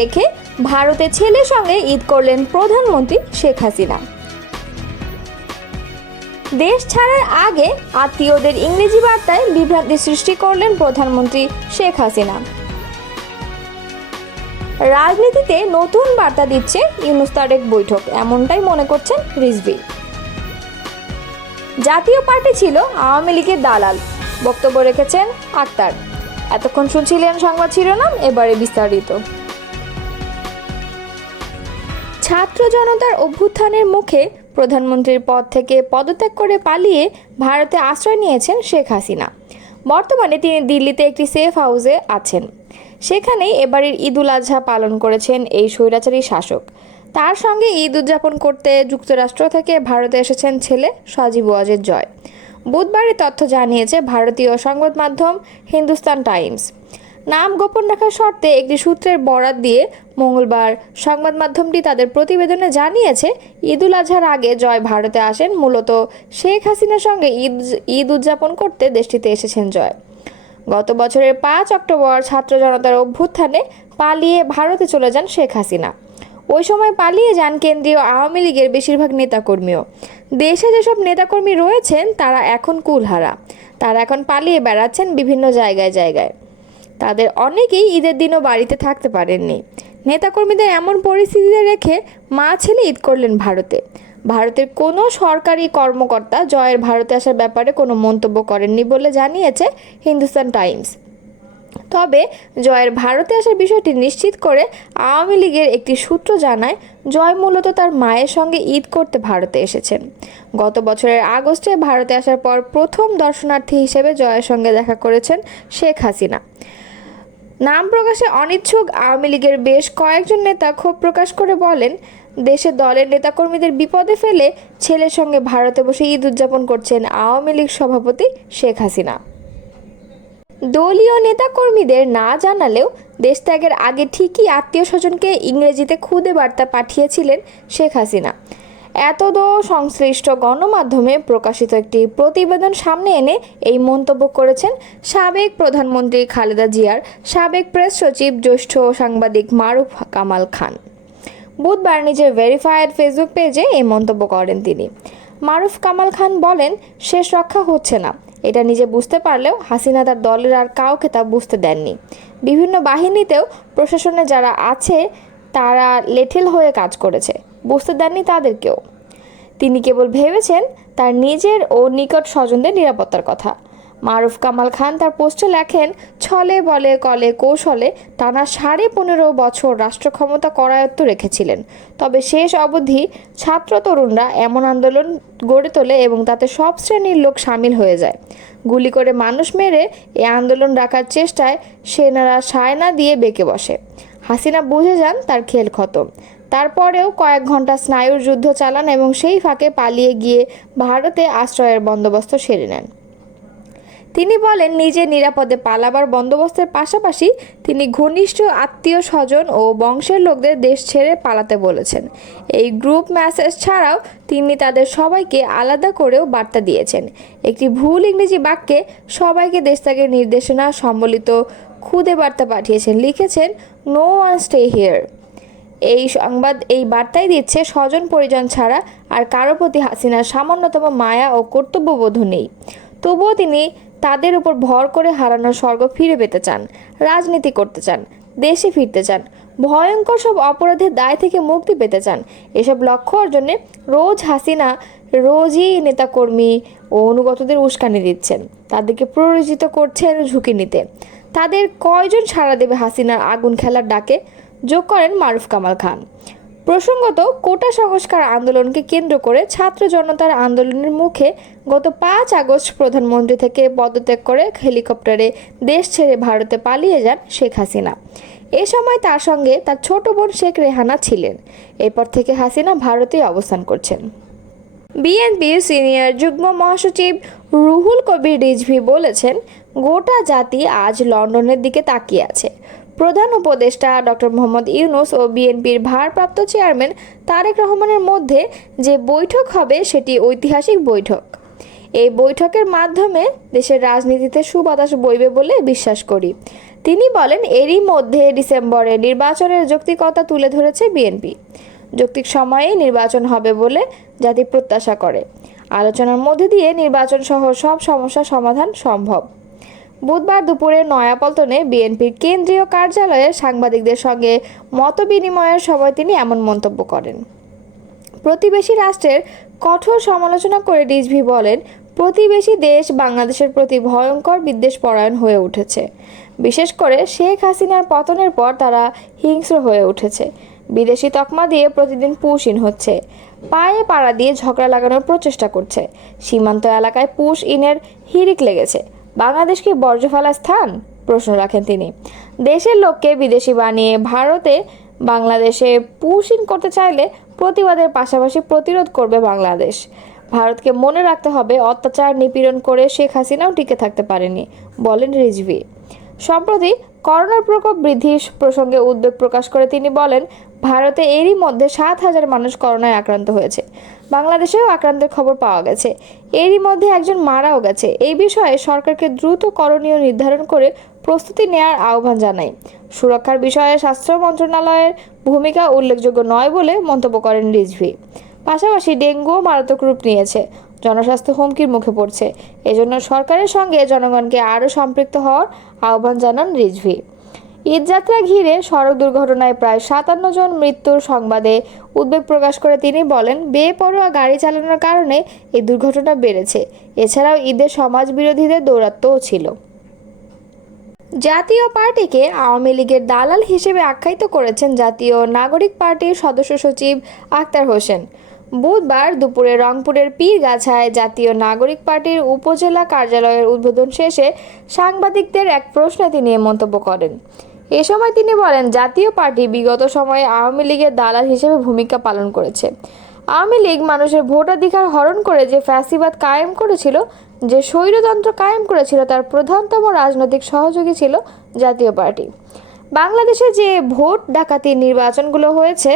রেখে ভারতে ছেলের সঙ্গে ঈদ করলেন প্রধানমন্ত্রী শেখ হাসিনা। দেশ ছাড়ার আগে আত্মীয়দের ইংরেজি বার্তায় বিভ্রান্তি সৃষ্টি করলেন প্রধানমন্ত্রী শেখ হাসিনা। রাজনীতিতে নতুন বার্তা দিচ্ছে ইউনূস তারেক বৈঠক, এমনটাই মনে করছেন রিজভী। জাতীয় পার্টি ছিল আওয়ামী লীগের দালাল, বক্তব্য রেখেছেন আক্তার। এতক্ষণ শুনছিলেন সংবাদ শিরোনাম, এবারে বিস্তারিত। ছাত্র জনতার অভ্যুত্থানের মুখে প্রধানমন্ত্রীর পদ থেকে পদত্যাগ করে পালিয়ে ভারতে আশ্রয় নিয়েছেন শেখ হাসিনা। বর্তমানে তিনি দিল্লিতে একটি সেফ হাউসে আছেন। সেখানেই এবারের ঈদ উল আজহা পালন করেছেন এই স্বৈরাচারী শাসক। তার সঙ্গে ঈদ উদযাপন করতে যুক্তরাষ্ট্র থেকে ভারতে এসেছেন ছেলে সজীব ওয়াজেদ জয়। বুধবার এই তথ্য জানিয়েছে ভারতীয় সংবাদ মাধ্যম হিন্দুস্তান টাইমস। নাম গোপন রাখার শর্তে একটি সূত্রের বরাত দিয়ে মঙ্গলবার সংবাদ মাধ্যমটি তাদের প্রতিবেদনে জানিয়েছে, ঈদ উল আজহার আগে জয় ভারতে আসেন মূলত শেখ হাসিনার সঙ্গে ঈদ উদযাপন করতে দেশটিতে এসেছেন জয়। গত বছরের 5 অক্টোবর ছাত্র জনতার অভ্যুত্থানে পালিয়ে ভারতে চলে যান শেখ হাসিনা। ওই সময় পালিয়ে যান কেন্দ্রীয় আওয়ামী লীগের বেশিরভাগ নেতাকর্মীও। দেশে যেসব নেতাকর্মী রয়েছেন তারা এখন কুলহারা। তারা এখন পালিয়ে বেড়াচ্ছেন বিভিন্ন জায়গায়। তাদের অনেকেই ঈদের দিনও বাড়িতে থাকতে পারেননি। নেতাকর্মীদের এমন পরিস্থিতিতে রেখে মা ছেলে ঈদ করলেন ভারতে। ভারতের কোনো সরকারি কর্মকর্তা জয়ের ভারতে আসার ব্যাপারে কোনো মন্তব্য করেননি বলে জানিয়েছে হিন্দুস্তান টাইমস। তবে জয়ের ভারতে আসার বিষয়টি নিশ্চিত করে আওয়ামী লীগের একটি সূত্র জানায়, জয় মূলত তার মায়ের সঙ্গে ঈদ করতে ভারতে এসেছেন। গত বছরের আগস্টে ভারতে আসার পর প্রথম দর্শনার্থী হিসেবে জয়ের সঙ্গে দেখা করেছেন শেখ হাসিনা। নাম প্রকাশে অনিচ্ছুক আওয়ামী লীগের বেশ কয়েকজন নেতা ক্ষোভ প্রকাশ করে বলেন, দেশে দলের নেতাকর্মীদের বিপদে ফেলে ছেলের সঙ্গে ভারতে বসে ঈদ উদযাপন করছেন আওয়ামী লীগ সভাপতি শেখ হাসিনা। দলীয় নেতাকর্মীদের না জানালেও দেশত্যাগের আগে ঠিকই আত্মীয় স্বজনকে ইংরেজিতে খুদে বার্তা পাঠিয়েছিলেন শেখ হাসিনা। এতদো সংশ্লিষ্ট গণমাধ্যমে প্রকাশিত একটি প্রতিবেদন সামনে এনে এই মন্তব্য করেছেন সাবেক প্রধানমন্ত্রী খালেদা জিয়ার সাবেক প্রেস সচিব জ্যেষ্ঠ সাংবাদিক মারুফ কামাল খান। বুধবার নিজের ভেরিফায়েড ফেসবুক পেজে এই মন্তব্য করেন তিনি। মারুফ কামাল খান বলেন, শেষ রক্ষা হচ্ছে না। এটা নিজে বুঝতে পারলেও হাসিনা তার দলের আর কাউকে তা বুঝতে দেননি। বিভিন্ন বাহিনীতেও প্রশাসনে যারা আছে তারা লেঠিল হয়ে কাজ করেছে, বুঝতে দেননি তাদেরকেও। তিনি কেবল ভেবেছেন তার নিজের ও নিকট স্বজনদের নিরাপত্তার কথা। মারুফ কামাল খান তার পোস্টে লেখেন, ছলে বলে কলে কৌশলে টানা 15.5 বছর রাষ্ট্র ক্ষমতা করায়ত্ত রেখেছিলেন। তবে শেষ অবধি ছাত্র তরুণরা এমন আন্দোলন গড়ে তোলে এবং তাতে সব শ্রেণীর লোক সামিল হয়ে যায়। গুলি করে মানুষ মেরে এই আন্দোলন রাখার চেষ্টায় সেনারা সায়না দিয়ে বেঁকে বসে। হাসিনা বুঝে যান তার খেল খতম। তারপরেও কয়েক ঘন্টা স্নায়ুর যুদ্ধ চালান এবং সেই ফাঁকে পালিয়ে গিয়ে ভারতে আশ্রয়ের বন্দোবস্ত সেরে নেন। তিনি বলেন, নিজে নিরাপদে পালাবার বন্দোবস্তের পাশাপাশি তিনি ঘনিষ্ঠ আত্মীয় স্বজন ও বংশের লোকদের দেশ ছেড়ে পালাতে বলেছেন। এই গ্রুপ মেসেজ ছাড়াও তিনি তাদের সবাইকে আলাদা করেও বার্তা দিয়েছেন। একটি ভুল ইংরেজি বাক্যে সবাইকে দেশত্যাগের নির্দেশনা সম্বলিত খুদে বার্তা পাঠিয়েছেন। লিখেছেন, নো ওয়ান স্টে হিয়ার। এই বার্তাই দিচ্ছে স্বজন পরিজন ছাড়া আর কারো প্রতি হাসিনার সামান্যতম মায়া ও কর্তব্যবোধ নেই। তবুও তিনি তাদের উপর ভর করে হারানো স্বর্গ ফিরে পেতে চান, রাজনীতি করতে চান, দেশে ফিরতে চান, ভয়ঙ্কর সব অপরাধের দায় থেকে মুক্তি পেতে চান। এসব লক্ষ্য অর্জনে রোজই নেতাকর্মী ও অনুগতদের উস্কানি দিচ্ছেন, তাদেরকে প্ররোচিত করছেন ঝুঁকি নিতে। তাদের কয়জন সাড়া দেবে হাসিনার আগুন খেলার ডাকে, যোগ করেন মারুফ কামাল খান। প্রসঙ্গত, কোটা সংস্কার আন্দোলনকে কেন্দ্র করে ছাত্র জনতার আন্দোলনের মুখে গত 5 আগস্ট প্রধানমন্ত্রী থেকে পদত্যাগ করে হেলিকপ্টারে দেশ ছেড়ে ভারতে পালিয়ে যান শেখ হাসিনা। এ সময় তার সঙ্গে তার ছোট বোন শেখ রেহানা ছিলেন। এরপর থেকে হাসিনা ভারতেই অবস্থান করছেন। বিএনপির সিনিয়র যুগ্ম মহাসচিব রুহুল কবির রিজভী বলেছেন, গোটা জাতি আজ লন্ডনের দিকে তাকিয়ে আছে। প্রধান উপদেষ্টা ডক্টর মোহাম্মদ ইউনূস ও বিএনপির ভারপ্রাপ্ত চেয়ারম্যান তারেক রহমানের মধ্যে যে বৈঠক হবে সেটি ঐতিহাসিক বৈঠক। এই বৈঠকের মাধ্যমে দেশের রাজনীতিতে সুবাতাস বইবে বলে বিশ্বাস করি। তিনি বলেন, এরই মধ্যে ডিসেম্বরে নির্বাচনের যৌক্তিকতা তুলে ধরেছে বিএনপি। যৌক্তিক সময়ে নির্বাচন হবে বলে জাতি প্রত্যাশা করে। আলোচনার মধ্যে দিয়ে নির্বাচন সহ সব সমস্যার সমাধান সম্ভব। বুধবার দুপুরে নয়াপল্টনে বিএনপির কেন্দ্রীয় কার্যালয়ে সাংবাদিকদের সঙ্গে মতবিনিময়ের সময় তিনি এমন মন্তব্য করেন। প্রতিবেশী রাষ্ট্রের কঠোর সমালোচনা করে রিজভী বলেন, প্রতিবেশী দেশ বাংলাদেশের প্রতি ভয়ঙ্কর বিদ্বেষপরায়ণ হয়ে উঠেছে। বিশেষ করে শেখ হাসিনার পতনের পর তারা হিংস্র হয়ে উঠেছে। বিদেশি তকমা দিয়ে প্রতিদিন পুশ-ইন হচ্ছে। পায়ে পাড়া দিয়ে ঝগড়া লাগানোর প্রচেষ্টা করছে। সীমান্ত এলাকায় পুশ-ইনের হিড়িক লেগেছে। বাংলাদেশ কি বর্জ্য ফেলার স্থান? প্রশ্ন রাখেন তিনি। দেশের লোককে বিদেশি বানিয়ে ভারতে বাংলাদেশে পুশ-ইন করতে চাইলে প্রতিবাদের পাশাপাশি প্রতিরোধ করবে বাংলাদেশ। ভারতকে মনে রাখতে হবে, অত্যাচার নিপীড়ন করে শেখ হাসিনাও টিকে থাকতে পারেনি, বলেন রিজভী। সম্প্রতি করোনার প্রকোপ বৃদ্ধি প্রসঙ্গে উদ্বেগ প্রকাশ করে তিনি বলেন, ভারতে এরই মধ্যে 7,000 মানুষ করোনায় আক্রান্ত হয়েছে। বাংলাদেশেও আক্রান্তের খবর পাওয়া গেছে। এরই মধ্যে একজন মারাও গেছে। এই বিষয়ে সরকারকে দ্রুত করণীয় নির্ধারণ করে প্রস্তুতি নেওয়ার আহ্বান জানাই। সুরক্ষার বিষয়ে স্বাস্থ্য মন্ত্রণালয়ের ভূমিকা উল্লেখযোগ্য নয় বলে মন্তব্য করেন রিজভী। পাশাপাশি ডেঙ্গুও মারাত্মক রূপ নিয়েছে। জনস্বাস্থ্য হুমকির মুখে পড়ছে। এজন্য সরকারের সঙ্গে জনগণকে আরও সম্পৃক্ত হওয়ার আহ্বান জানান রিজভী। ঈদযাত্রা ঘিরে সড়ক দুর্ঘটনায় প্রায় 57 জন মৃত্যুর সংবাদে উদ্বেগ প্রকাশ করে তিনি বলেন, বেপরোয়া গাড়ি চালানোর কারণে এই দুর্ঘটনা বেড়েছে। এছাড়াও ঈদে সমাজ বিরোধীদের দৌরাত্ম্যও ছিল। জাতীয় পার্টিকে আওয়ামী লীগের দালাল হিসেবে আখ্যায়িত করেছেন জাতীয় নাগরিক পার্টির সদস্য সচিব আক্তার হোসেন। বুধবার দুপুরে রংপুরের পীরগাছায় জাতীয় নাগরিক পার্টির উপজেলা কার্যালয়ের উদ্বোধন শেষে সাংবাদিকদের এক প্রশ্নে তিনি এ মন্তব্য করেন। এ সময় তিনি বলেন, জাতীয় পার্টি বিগত সময়ে আওয়ামী লীগের দালাল হিসেবে ভূমিকা পালন করেছে। আওয়ামী লীগ মানুষের ভোটাধিকার হরণ করে যে ফ্যাসিবাদ কায়েম করেছিল, যে স্বৈরতন্ত্র কায়েম করেছিল, তার প্রধানতম রাজনৈতিক সহযোগী ছিল জাতীয় পার্টি। বাংলাদেশে যে ভোট ডাকাতি নির্বাচনগুলো হয়েছে,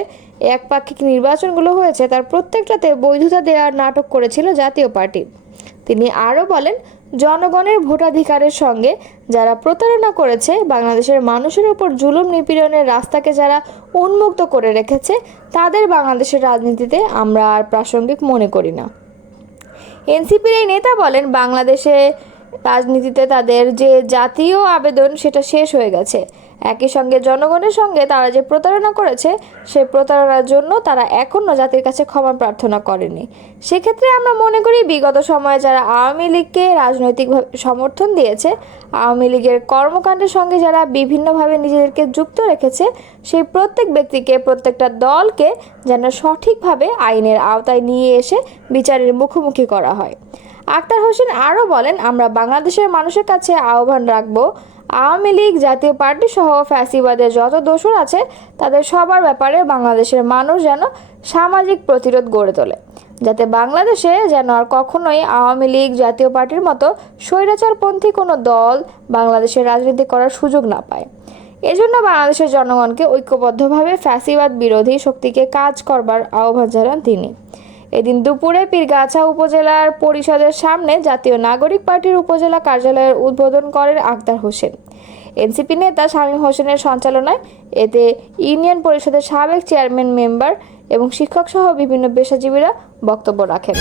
একপাক্ষিক নির্বাচনগুলো হয়েছে, তার প্রত্যেকটাতে বৈধতা দেওয়ার নাটক করেছিল জাতীয় পার্টি। তিনি আরও বলেন, জনগণের ভোটাধিকারের সঙ্গে যারা প্রতারণা করেছে, বাংলাদেশের মানুষের উপর জুলুম নিপীড়নের রাস্তাকে যারা উন্মুক্ত করে রেখেছে, তাদের বাংলাদেশের রাজনীতিতে আমরা আর প্রাসঙ্গিক মনে করি না। এনসিপির এই নেতা বলেন, বাংলাদেশে রাজনীতিতে তাদের যে জাতীয় আবেদন সেটা শেষ হয়ে গেছে। একই সঙ্গে জনগণের সঙ্গে তারা যে প্রতারণা করেছে, সেই প্রতারণার জন্য তারা এখনও জাতির কাছে ক্ষমা প্রার্থনা করেনি। সেক্ষেত্রে আমরা মনে করি, বিগত সময়ে যারা আওয়ামী লীগকে রাজনৈতিকভাবে সমর্থন দিয়েছে, আওয়ামী লীগের কর্মকাণ্ডের সঙ্গে যারা বিভিন্নভাবে নিজেদেরকে যুক্ত রেখেছে, সেই প্রত্যেক ব্যক্তিকে, প্রত্যেকটা দলকে যেন সঠিকভাবে আইনের আওতায় নিয়ে এসে বিচারের মুখোমুখি করা হয়। আক্তার হোসেন আরও বলেন, আমরা বাংলাদেশের মানুষের কাছে আহ্বান রাখব, আওয়ামী লীগ, জাতীয় পার্টি সহ ফ্যাসিবাদের যত দোসর আছে, তাদের সবার ব্যাপারে বাংলাদেশের মানুষ যেন সামাজিক প্রতিরোধ গড়ে তোলে, যাতে বাংলাদেশে যেন আর কখনোই আওয়ামী লীগ, জাতীয় পার্টির মতো স্বৈরাচারপন্থী কোনো দল বাংলাদেশের রাজনীতি করার সুযোগ না পায়। এজন্য বাংলাদেশের জনগণকে ঐক্যবদ্ধভাবে ফ্যাসিবাদ বিরোধী শক্তিকে কাজ করবার আহ্বান জানান তিনি। এদিন দুপুরে পীরগাছা উপজেলার পরিষদের সামনে জাতীয় নাগরিক পার্টির উপজেলা কার্যালয়ের উদ্বোধন করেন আক্তার হোসেন। এনসিপি নেতা শামীম হোসেনের সঞ্চালনায় এতে ইউনিয়ন পরিষদের সাবেক চেয়ারম্যান, মেম্বার এবং শিক্ষকসহ বিভিন্ন পেশাজীবীরা বক্তব্য রাখেন।